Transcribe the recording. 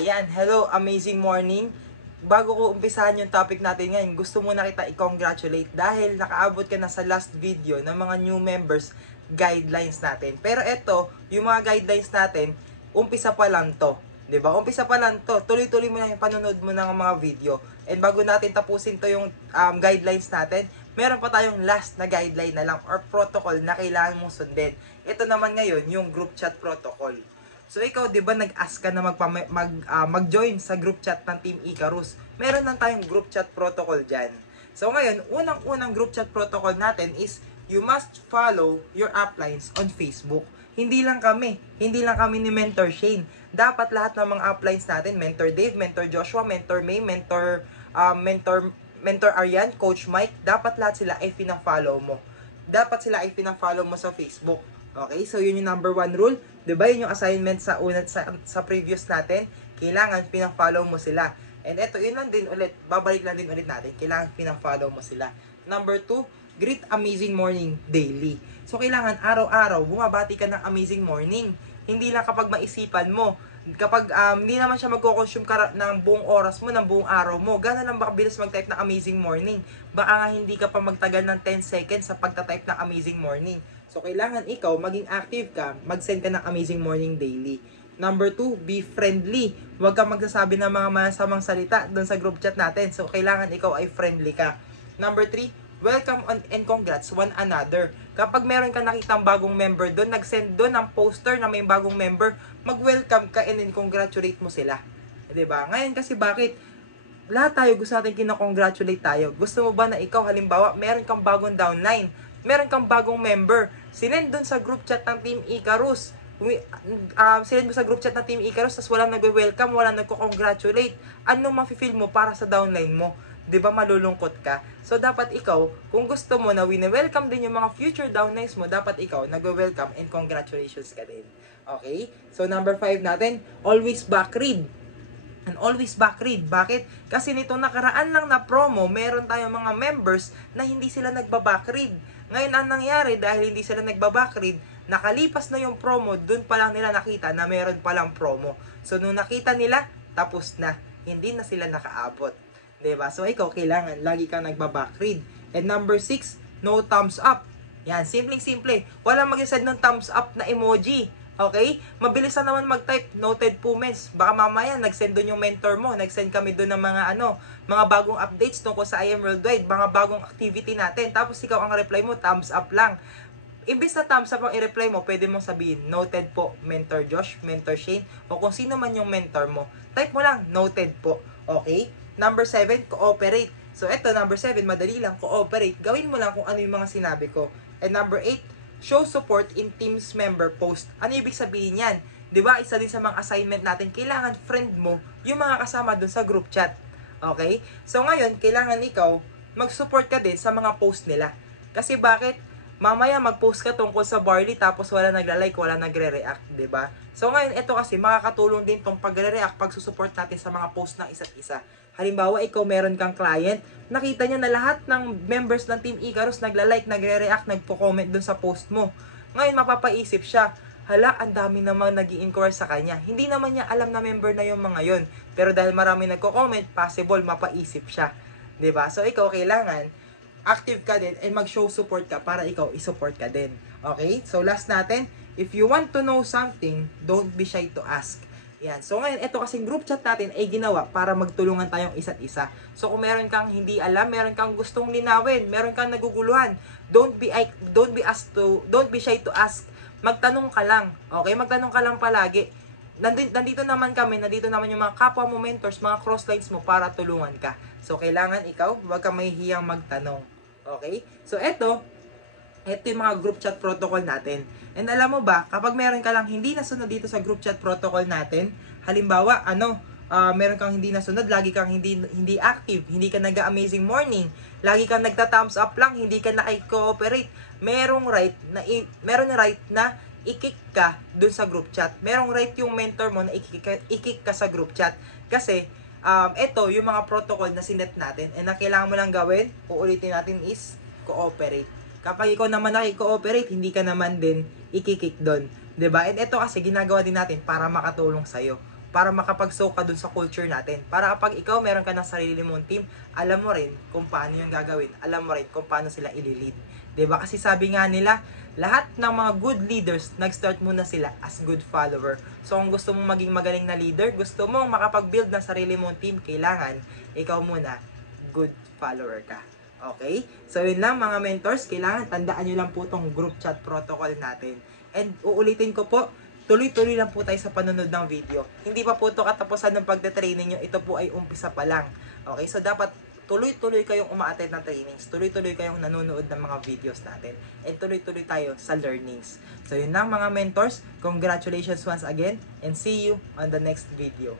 Ayan, hello, amazing morning. Bago ko umpisahan yung topic natin ngayon, gusto muna kita i-congratulate dahil nakaabot ka na sa last video ng mga new members guidelines natin. Pero eto, yung mga guidelines natin, umpisa pa lang to. 'Di ba? Umpisa pa lang to. Tuloy-tuloy mo lang yung panonood mo ng mga video. And bago natin tapusin to yung guidelines natin, meron pa tayong last na guideline na lang or protocol na kailangan mong sundin. Ito naman ngayon, yung group chat protocol. So ikaw, 'di ba, nag-ask ka na mag-join sa group chat ng Team Icarus. Meron lang tayong group chat protocol diyan. So ngayon, unang-unang group chat protocol natin is you must follow your uplines on Facebook. Hindi lang kami ni Mentor Shane. Dapat lahat ng mga uplines natin, Mentor Dave, Mentor Joshua, Mentor May, Mentor Arian, Coach Mike, dapat lahat sila ay pina-follow mo. Dapat sila ay pina-follow mo sa Facebook. Okay, so yun yung number 1 rule. Diba yun yung assignment sa previous natin? Kailangan pina-follow mo sila. And eto, yun lang din ulit. Babalik lang din ulit natin. Kailangan pina-follow mo sila. Number 2, greet amazing morning daily. So kailangan araw-araw bumabati ka ng amazing morning. Hindi lang kapag maisipan mo. Kapag hindi naman siya magko-consume ng buong oras mo, ng buong araw mo. Gano'n lang ba kabilis mag-type ng amazing morning? Baka nga hindi ka pa magtagal ng 10 seconds sa pagta-type ng amazing morning. So, kailangan ikaw, maging active ka, mag-send ka ng amazing morning daily. Number 2, be friendly. Huwag kang magsasabi ng mga masamang salita doon sa group chat natin. So, kailangan ikaw ay friendly ka. Number 3, welcome and congrats one another. Kapag meron kang nakitang bagong member doon, nag-send doon ng poster na may bagong member, mag-welcome ka and then congratulate mo sila. Diba? Ngayon kasi bakit? Lahat tayo gusto natin kinakongratulate tayo. Gusto mo ba na ikaw, halimbawa, meron kang bagong downline, meron kang bagong member, sinend dun sa group chat ng Team Icarus. Sinend mo sa group chat ng Team Icarus, tas walang nagwe-welcome, walang nagko-congratulate. Anong mafe-feel mo para sa downline mo? 'Di ba malulungkot ka? So dapat ikaw, kung gusto mo na wini-welcome din yung mga future downlines mo, dapat ikaw nagwe-welcome and congratulations ka din. Okay? So number 5 natin, always back read. And always back read. Bakit? Kasi nitong nakaraan lang na promo, meron tayong mga members na hindi sila nagba-back read. Ngayon, ang nangyari, dahil hindi sila nagba-back read, nakalipas na yung promo, dun pa lang nila nakita na meron palang promo. So, nung nakita nila, tapos na. Hindi na sila nakaabot. Diba? So, ikaw, kailangan lagi kang nagba-back read. And number 6, no thumbs up. Yan, simpleng-simple. Walang mag-send ng thumbs up na emoji. Okay? Mabilis na naman mag-type, noted po, mes. Baka mamaya, nag-send doon yung mentor mo. Nag-send kami doon ng mga bagong updates tungkol sa IM Worldwide, mga bagong activity natin. Tapos ikaw, ang reply mo, thumbs up lang. Imbis na thumbs up ang i-reply mo, pwede mong sabihin, noted po, Mentor Josh, Mentor Shane, o kung sino man yung mentor mo. Type mo lang, noted po. Okay? Number 7, cooperate. So, eto, number 7, madali lang, cooperate. Gawin mo lang kung ano yung mga sinabi ko. And number 8, show support in Teams member post. Ano ibig sabihin yan? 'Di ba? Isa din sa mga assignment natin, kailangan friend mo yung mga kasama doon sa group chat. Okay? So ngayon, kailangan ikaw mag-support ka din sa mga post nila. Kasi bakit? Mamaya mag-post ka tungkol sa barley tapos wala nagla-like, wala nagre-react, 'di ba? So ngayon, ito kasi makakatulong din tong pagre-react, pag-support natin sa mga post ng isa't isa. Halimbawa, ikaw meron kang client, nakita niya na lahat ng members ng Team Icarus nagla-like, nagre-react, nagpo-comment dun sa post mo. Ngayon, mapapaisip siya, hala, ang dami namang nag-i-inquire sa kanya. Hindi naman niya alam na member na yung mga yon. Pero dahil marami nagko-comment, possible mapaisip siya. 'Di ba? So, ikaw kailangan active ka din and mag-show support ka para ikaw i-support ka din. Okay? So, last natin, if you want to know something, don't be shy to ask. Yan. So ngayon, ito kasing group chat natin ay ginawa para magtulungan tayong isa't isa. So kung meron kang hindi alam, meron kang gustong linawin, meron kang naguguluhan, don't be shy to ask. Magtanong ka lang. Okay? Magtanong ka lang palagi. Nandito naman yung mga kapwa mo mentors, mga crosslines mo para tulungan ka. So kailangan ikaw, huwag kang mahihiyang magtanong. Okay? So ito yung mga group chat protocol natin. And alam mo ba, kapag meron ka lang hindi nasunod dito sa group chat protocol natin, halimbawa, meron kang hindi nasunod, lagi kang hindi active, hindi ka nag-amazing morning, lagi kang nagta-thumbs up lang, hindi ka na-cooperate, merong right na i-kick ka dun sa group chat. Merong right yung mentor mo na i-kick ka sa group chat. Kasi, ito yung mga protocol na sinet natin, and na kailangan mo lang gawin, uulitin natin is, cooperate. Kapag ikaw naman nakikooperate, hindi ka naman din i-kick doon. 'Di ba? And ito kasi ginagawa din natin para makatulong sa iyo. para makapag-soak ka dun sa culture natin. Para kapag ikaw meron ka ng sarili mong team, alam mo rin kung paano yung gagawin. Alam mo rin kung paano sila ililid. 'Di ba? Kasi sabi nga nila, lahat ng mga good leaders, nag-start muna sila as good follower. So kung gusto mong maging magaling na leader, gusto mong makapag-build ng sarili mong team, kailangan ikaw muna good follower ka. Okay? So yun lang mga mentors, kailangan tandaan nyo lang po tong group chat protocol natin. And uulitin ko po, tuloy-tuloy lang po tayo sa panonood ng video. Hindi pa po ito katapusan ng pagte-training nyo, ito po ay umpisa pa lang. Okay? So dapat tuloy-tuloy kayong uma-attend ng trainings, tuloy-tuloy kayong nanonood ng mga videos natin, and tuloy-tuloy tayo sa learnings. So yun lang mga mentors, congratulations once again, and see you on the next video.